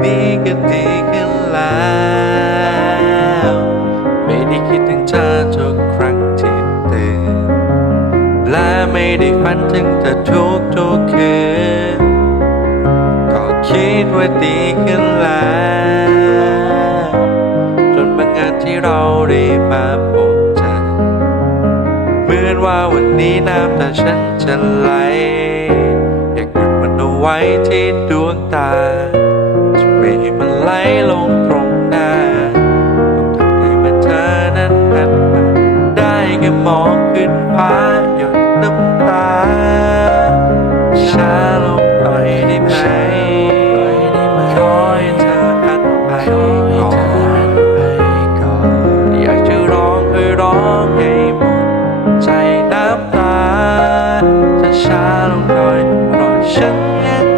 ก็ดีขึ้นแล้ว ไม่ได้คิดถึงเธอทุกครั้งที่ตื่น และไม่ได้ฝันถึงเธอทุกทุกๆคืน ก็คิดว่าดีขึ้นแล้ว จนบางงานที่เราได้มาพบเจอเหมือนว่าวันนี้น้ำตาฉันจะไหลอยากหยุดมันเอาไว้ที่ดวงตา ขึ้นฟ้าหยดน้ำตาช้าลงหน่อยได้ไหมขอให้เธอหันไปก่อนอยากจะร้องให้ร้องให้หมดใจน้ำตาจะช้าลงหน่อยเพราะฉันยัง